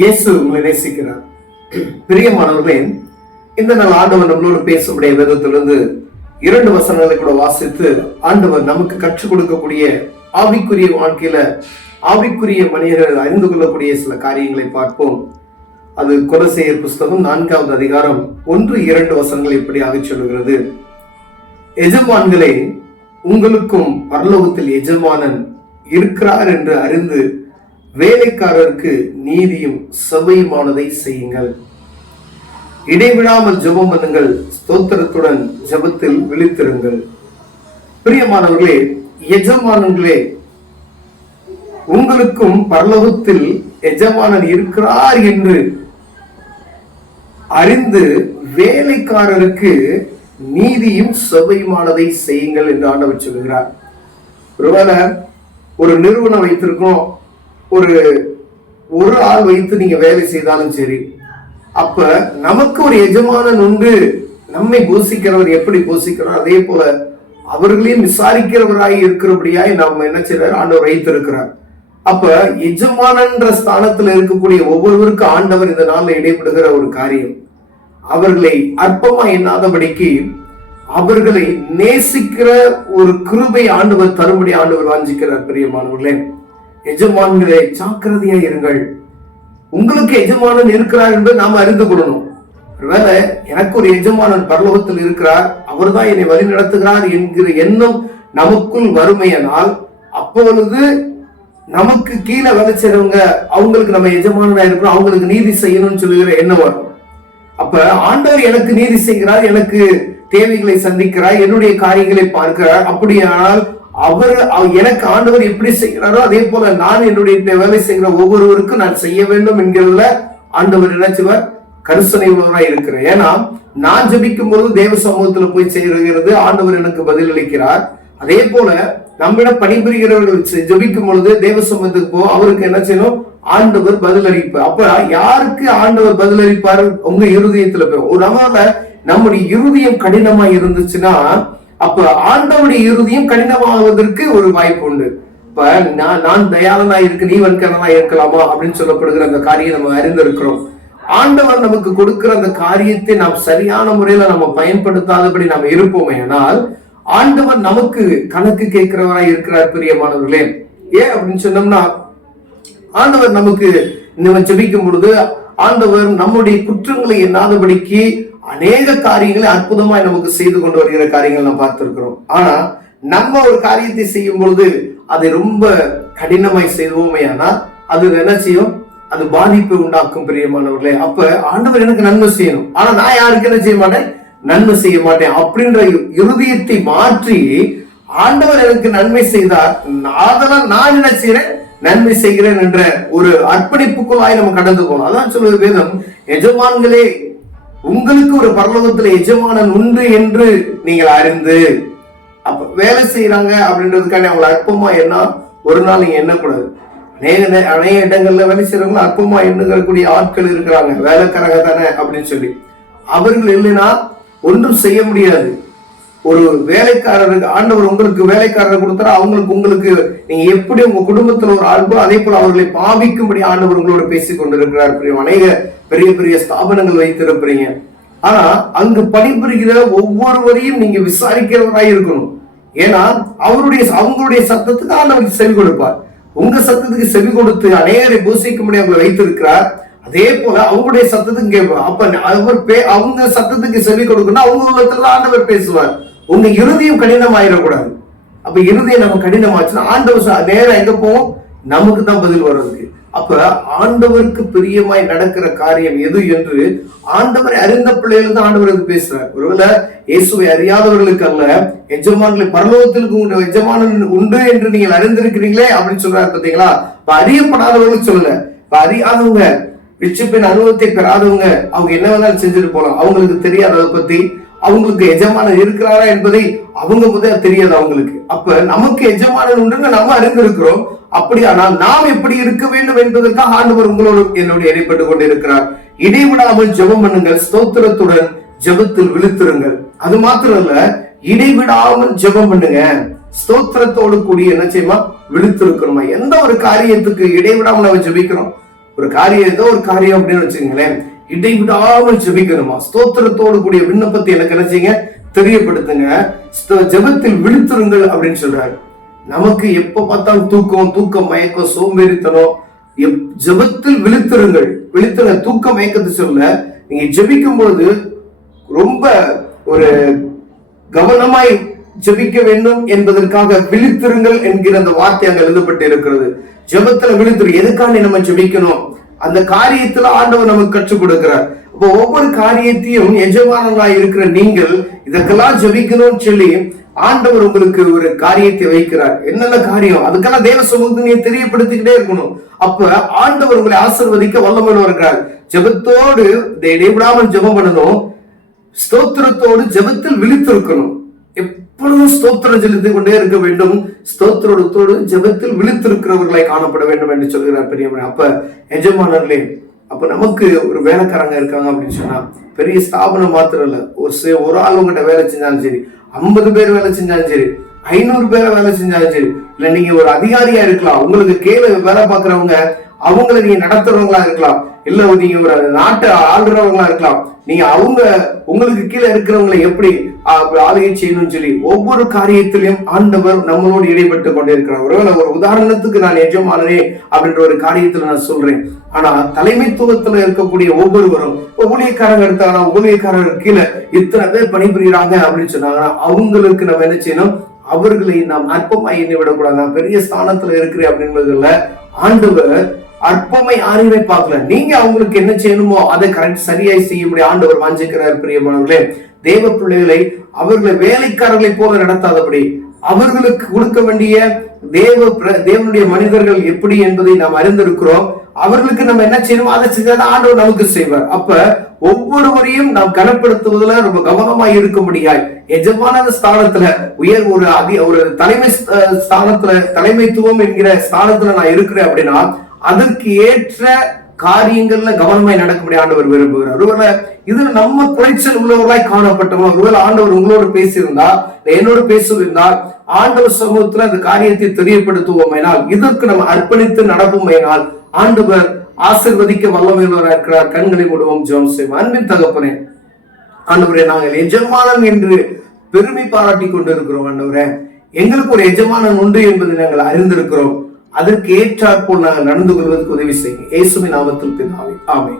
இயேசு உங்களை நேசிக்கிறார். பிரியமானவர்களே, இந்த நாள் ஆண்டவர் நம்மளோடு பேசக்கூடிய வேதத்திலிருந்து 2 வசனங்களை கூட வாசித்து ஆண்டவர் நமக்கு கற்றுக் கொடுக்கக்கூடிய ஆவிக்குரிய வாழ்க்கையில ஆவிக்குரிய மனிதர்கள் அறிந்து கொள்ளக்கூடிய சில காரியங்களை பார்ப்போம். அது கொலோசையர் புஸ்தகம் 4வது அதிகாரம் 1-2 வசனங்கள் இப்படியாக சொல்லுகிறது. எஜமான்களே, உங்களுக்கும் பரலோகத்தில் எஜமானன் இருக்கிறார் என்று அறிந்து வேலைக்காரருக்கு நீதியும் செவ்வையுமானதை செய்யுங்கள். இடைவிடாமல் ஜெபம் பண்ணுங்கள், ஸ்தோத்திரத்துடன் ஜெபத்தில் விழித்திருங்கள். பிரியமானவர்களே, எஜமானங்களே, உங்களுக்கும் பரலோகத்தில் எஜமானன் இருக்கிறார் என்று அறிந்து வேலைக்காரருக்கு நீதியும் செவ்வையுமானதை செய்யுங்கள் என்று ஆண்டவர் சொல்கிறார். ஒருவேளை ஒரு நிறுவனம் வைத்திருக்கோம், ஒரு ஆள் வைத்து நீங்க வேலை செய்தாலும் சரி, அப்ப நமக்கு ஒரு எஜமானன் உண்டு. நம்மை போஷிக்கிறவர் எப்படி போஷிக்கிறார், அதே போல அவர்களையும் விசாரிக்கிறவராய் இருக்கிறபடியாய் நாம் என்ன செய்யறாரு, ஆண்டவர் வைத்திருக்கிறார். அப்ப எஜமானன்ற ஸ்தானத்துல இருக்கக்கூடிய ஒவ்வொருவருக்கும் ஆண்டவர் இந்த நாள்ல இடைப்படுகிற ஒரு காரியம், அவர்களை அற்பமா எண்ணாதபடிக்கு அவர்களை நேசிக்கிற ஒரு கிருபை ஆண்டவர் தரும்படி ஆண்டவர் வாஞ்சிக்கிறார். பிரியமானவர்களே, எஜமான்களே, ஜாக்கிரதையா இருங்கள். உங்களுக்கு எஜமானன் இருக்கிறார் என்று நாம் அறிந்து கொள்ளணும். ஒருவேளை எனக்கு ஒரு எஜமானன் பரலோகத்தில் இருக்கிறார், அவர் தான் என்னை வழி நடத்துகிறார் என்கிற எண்ணம் நமக்குள் வறுமையானால், அப்பொழுது நமக்கு கீழே வேலை செய்றவங்க அவங்களுக்கு நம்ம எஜமானனா இருக்கிறோம், அவங்களுக்கு நீதி செய்யணும்னு சொல்லுகிற எண்ணம் வரும். அப்ப ஆண்டவர் எனக்கு நீதி செய்கிறார், எனக்கு தேவைகளை சந்திக்கிறார், என்னுடைய காரியங்களை பார்க்கிறார். அப்படியானால் எனக்கு ஆண்டவர் எப்படி செய்கிறாரோ அதே போல நான் என்னுடைய வேலை செய்கிற ஒவ்வொருவருக்கும் நான் செய்ய வேண்டும் என்கிறதுல ஆண்டவர் நினைச்சுவர் கருசனை உள்ளவராய் இருக்கிறேன். ஏன்னா நான் ஜெபிக்கும் போது தேவ சமூகத்துல போய் செய்கிறது ஆண்டவர் எனக்கு பதில் அளிக்கிறார். அதே போல நம்மிடம் பணிபுரிகிறவர்கள் ஜெபிக்கும் பொழுது தேவ சமூகத்துக்கு போ, அவருக்கு என்ன செய்யணும், ஆண்டவர் பதில் அளிப்பார். அப்ப யாருக்கு ஆண்டவர் பதில் அளிப்பார், உங்க இருதயத்துல போய். ஒரு நம்முடைய இருதயம் கடினமா இருந்துச்சுன்னா அப்ப ஆண்டவருடைய இருதயம் கடினமாவதற்கு ஒரு வாய்ப்பு உண்டு. இப்ப நான் தயாளனா இருக்கு, நீ வன்கரனா இருக்கலாமா அப்படின்னு சொல்லப்படுகிற அந்த காரியம் நம்ம அறிந்திருக்கிறோம். ஆண்டவர் நமக்கு கொடுக்கிற அந்த காரியத்தை நாம் சரியான முறையில நம்ம பயன்படுத்தாதபடி நாம் இருப்போமே, ஆனால் ஆண்டவர் நமக்கு கணக்கு கேட்கிறவராய் இருக்கிறார். பிரியமானவர்களே, ஏன் அப்படின்னு சொன்னோம்னா, ஆண்டவர் நமக்கு நம்ம ஜெபிக்கும் பொழுது ஆண்டவர் நம்முடைய குற்றங்களை எண்ணாதபடிக்கு அநேக காரியங்களை அற்புதமாய் நமக்கு செய்து கொண்டு வருகிற காரியங்கள் நம்ம பார்த்திருக்கிறோம். ஆனா நம்ம ஒரு காரியத்தை செய்யும் பொழுது அதை ரொம்ப கடினமாய் செய்வோமே, ஆனால் அது என்ன செய்யும், அது பாதிப்பை உண்டாக்கும். பிரியமானவர்களே, அப்ப ஆண்டவர் எனக்கு நன்மை செய்யணும், ஆனா நான் யாருக்கு என்ன செய்ய மாட்டேன், நன்மை செய்ய மாட்டேன் அப்படின்ற இருதயத்தை மாற்றி ஆண்டவர் எனக்கு நன்மை செய்தார், அதெல்லாம் நான் என்ன செய்யறேன், நன்மை செய்கிறேன் என்ற ஒரு அர்ப்பணிப்புக்குள்ளாய் நம்ம கடந்து போகணும். அதான் சொல்லுவது வேதம், எஜமான்களே, உங்களுக்கு ஒரு பரலோகத்துல எஜமானன் உண்டு என்று நீங்கள் அறிந்து. அப்ப வேலை செய்யறாங்க அப்படின்றதுக்கான அவங்களை அற்பமா என்ன ஒரு நாள் நீங்க எண்ணக்கூடாது. அநேக இடங்கள்ல வேலை செய்யறவங்க அற்பமா எண்ணுகக்கூடிய ஆட்கள் இருக்கிறாங்க, வேலைக்காரங்க தானே அப்படின்னு சொல்லி. அவர்கள் இல்லைன்னா ஒன்றும் செய்ய முடியாது. ஒரு வேலைக்காரருக்கு ஆண்டவர் உங்களுக்கு வேலைக்காரர் கொடுத்தாரா, உங்களுக்கு நீங்க எப்படி உங்க குடும்பத்துல ஒரு ஆள்போ அதே போல அவர்களை பாவிக்கும்படி ஆண்டவர் உங்களோட பேசிக் கொண்டிருக்கிறார். அநேக பெரிய பெரிய ஸ்தாபனங்கள் வைத்திருப்பீங்க, ஆனா அங்கு பணிபுரிகிற ஒவ்வொருவரையும் நீங்க விசாரிக்கிறவராய் இருக்கணும். ஏன்னா அவங்களுடைய சத்தத்துக்கு ஆண்டவருக்கு செவி கொடுப்பார். உங்க சத்தத்துக்கு செவி கொடுத்து அநேகரை பூசிக்கும்படி அவங்களை வைத்திருக்கிறார். அதே போல அவங்களுடைய சத்தத்துக்கு கேட்பார். அப்ப அவங்க சத்தத்துக்கு செவி கொடுக்கணும், அவங்க உள்ளத்துல ஆண்டவர் பேசுவார். உங்க இருதயம் கடினமாயிடக்கூடாது. அப்ப இருதயம் நம்ம கடினமாச்சுன்னா ஆண்டவர் நேரம் எங்க போவோம், நமக்கு தான் பதில் வர்றதுக்கு. அப்ப ஆண்டவருக்கு பிரியமாய் நடக்கிற காரியம் எது என்று ஆண்டவரை அறிந்த பிள்ளைகள் தான் ஆண்டவர் பேசுறார். ஒருவேளை இயேசுவை அறியாதவர்களுக்கு அல்ல, எஜமான்களை பரலோகத்திற்கு எஜமானன் உண்டு என்று நீங்கள் அறிந்திருக்கிறீங்களே அப்படின்னு சொல்றாரு. பாத்தீங்களா, இப்ப அறியப்படாதவர்களுக்கு சொல்லல, இப்ப அறியாதவங்க, விச்சுப்பின் அனுபவத்தை பெறாதவங்க, அவங்க என்ன வேணாலும் செஞ்சுட்டு போலாம். அவங்களுக்கு தெரியாது அதை பத்தி, அவங்களுக்கு எஜமானன் இருக்கிறாரா என்பதை அவங்க முதல் தெரியாது அவங்களுக்கு. அப்ப நமக்கு எஜமானன் உண்டு நம்ம அறிந்திருக்கிறோம். அப்படியானால் நாம் எப்படி இருக்க வேண்டும் என்பதற்காக ஆண்டவர் உங்களோடு என்னோடு இடைப்பட்டு கொண்டிருக்கிறார். இடைவிடாமல் ஜெபம் பண்ணுங்கள், ஸ்தோத்திரத்துடன் ஜெபத்தில் விழித்திருங்கள். அது மாத்திரம் இல்ல, இடைவிடாமல் ஜெபம் பண்ணுங்க, ஸ்தோத்திரத்தோடு கூடிய என்ன செய்யுமா, விழித்திருக்கிறோமா. எந்த ஒரு காரியத்துக்கு இடைவிடாமல் நம்ம ஜெபிக்கிறோம். ஒரு காரியம் ஏதோ ஒரு காரியம் அப்படின்னு வச்சுக்கீங்களேன், இடைவிடாமல் ஜெபிக்கணுமா, ஸ்தோத்திரத்தோடு கூடிய விண்ணப்பத்தை எனக்கு நினைச்சீங்க தெரியப்படுத்துங்க, ஜெபத்தில் விழித்திருங்கள் அப்படின்னு சொல்றாரு. நமக்கு எப்ப பார்த்தாலும் தூக்கம் மயக்கம் சோம்பேறித்தனம், ஜெபத்தில் விழித்திருங்கள். தூக்க மயக்கத்தை சொல்ல, நீங்க ஜெபிக்கும் பொழுது ரொம்ப ஒரு கவனமாய் ஜெபிக்க வேண்டும் என்பதற்காக விழித்திருங்கள் என்கிற அந்த வார்த்தை அங்க எழுதப்பட்டு இருக்கிறது. ஜெபத்துல விழித்திரு. எதுக்காண்டி நம்ம ஜெபிக்கணும், அந்த காரியத்துல ஆண்டவர் நமக்கு கற்றுக் கொடுக்கிறார். அப்போ ஒவ்வொரு காரியத்தையும் எஜமானங்களாய் இருக்கிற நீங்கள் இதற்கெல்லாம் ஜெபிக்கணும்னு சொல்லி ஆண்டவர் உங்களுக்கு ஒரு காரியத்தை வைக்கிறார். என்னென்ன காரியம், அதுக்கெல்லாம் தேவ சமூகத்தை நீங்க தெரியப்படுத்திக்கிட்டே இருக்கணும். அப்ப ஆண்டவர் உங்களை ஆசீர்வதிக்க வல்லமையுள்ளவர் இருக்கிறார். ஜெபத்தோடு இடைவிடாமல் ஜெபம் பண்ணணும், ஸ்தோத்திரத்தோடு ஜெபத்தில் விழித்திருக்கணும். எப்பொழுதும் ஸ்தோத்திரம் செலுத்திக் கொண்டே இருக்க வேண்டும். ஸ்தோத்திரத்தோடு ஜெபத்தில் விழித்திருக்கிறவர்களாய் காணப்பட வேண்டும் என்று சொல்கிறார் பெரியவன். அப்ப எஜமானர்களே, அப்ப நமக்கு ஒரு வேலைக்காரங்க இருக்காங்க அப்படின்னு சொன்னா, பெரிய ஸ்தாபனம் மாத்திரம் இல்ல, ஒரு ஆள் உங்ககிட்ட வேலை செஞ்சாலும் சரி, 50 பேர் வேலை செஞ்சாலும் சரி, 500 பேரை வேலை செஞ்சாலும் சரி, இல்ல நீங்க ஒரு அதிகாரியா இருக்கலாம், உங்களுக்கு கீழே வேலை பார்க்கறவங்க அவங்களை நீங்க நடத்துறவங்களா இருக்கலாம், இல்ல நீங்க ஒரு நாட்டை ஆளுறவங்களா இருக்கலாம், நீங்க உங்களுக்கு கீழே இருக்கிறவங்களை எப்படி ஆளுகை செய்யணும்னு சொல்லி ஒவ்வொரு காரியத்திலையும் ஆண்டவர் நம்மளோடு இடைப்பட்டு கொண்டே இருக்கிறார். ஒருவேளை ஒரு உதாரணத்துக்கு நான் எஜமானனே அப்படின்ற ஒரு காரியத்துல நான் சொல்றேன். ஆனா தலைமைத்துவத்துல இருக்கக்கூடிய ஒவ்வொருவரும், ஊழியக்காரங்க எடுத்தாங்கன்னா ஊழியக்காரர்கள் கீழே இத்தனை பேர் பணிபுரிகிறாங்க அப்படின்னு சொன்னாங்கன்னா அவங்களுக்கு நம்ம என்ன செய்யணும், அவர்களை நாம் அற்பமா எண்ணி விடக்கூடாது. நான் பெரிய ஸ்தானத்துல இருக்கிறேன் அப்படின்றதுல ஆண்டவர் அற்பமை யாரையுமே பார்க்கல. நீங்க அவங்களுக்கு என்ன செய்யணுமோ அதை கரெக்ட் சரியாய் செய்ய முடியும் ஆண்டவர் வாஞ்சிக்கிறார். பிரியமானவர்களே, தேவ பிள்ளைகளை அவர்களை வேலைக்காரர்களை போல நடத்தாதபடி அவர்களுக்கு கொடுக்க வேண்டிய தேவனுடைய மனிதர்கள் எப்படி என்பதை நாம் அறிந்திருக்கிறோம். அவர்களுக்கு நம்ம என்ன செய்யணுமோ அதை செஞ்சாதான் ஆண்டவர் நமக்கு செய்வார். அப்ப ஒவ்வொருவரையும் நாம் கனப்படுத்துவதில் ரொம்ப கவனமாய் இருக்கும்படியாய் எஜமான ஸ்தானத்துல ஒரு தலைமை ஸ்தானத்துல, தலைமைத்துவம் என்கிற ஸ்தானத்துல நான் இருக்கிறேன் அப்படின்னா அதற்கு ஏற்ற காரியங்கள்ல கவனமாய் நடக்கும்படி ஆண்டவர் விரும்புகிறார். ஒருவேளை இதுல நம்ம குறைச்சல் உள்ளவர்களாய் காணப்பட்டோம், ஒருவேளை ஆண்டவர் உங்களோடு பேசியிருந்தா, என்னோடு பேசியிருந்தால் ஆண்டவர் சமூகத்துல அந்த காரியத்தை தெரியப்படுத்துவோமேனால், இதற்கு நம்ம அர்ப்பணித்து நடப்போமேனால் ஆண்டவர் ஆசீர்வதிக்க வல்லமையுள்ளவராக இருக்கிறார். கண்களை மூடுவோம், ஜெபம் செய்வோம். அன்பின் தகப்பனே, ஆண்டவரே, நாங்கள் எஜமானன் என்று பெருமை பாராட்டி கொண்டு இருக்கிறோம். ஆண்டவரே, எங்களுக்கு ஒரு எஜமானன் உண்டு என்பதை நாங்கள் அறிந்திருக்கிறோம். அதற்கு ஏற்றாற்போல் நாங்கள் நடந்து கொள்வதற்கு உதவி செய்யுங்க. இயேசுவின் நாமத்தில் பிதாவே, ஆமென்.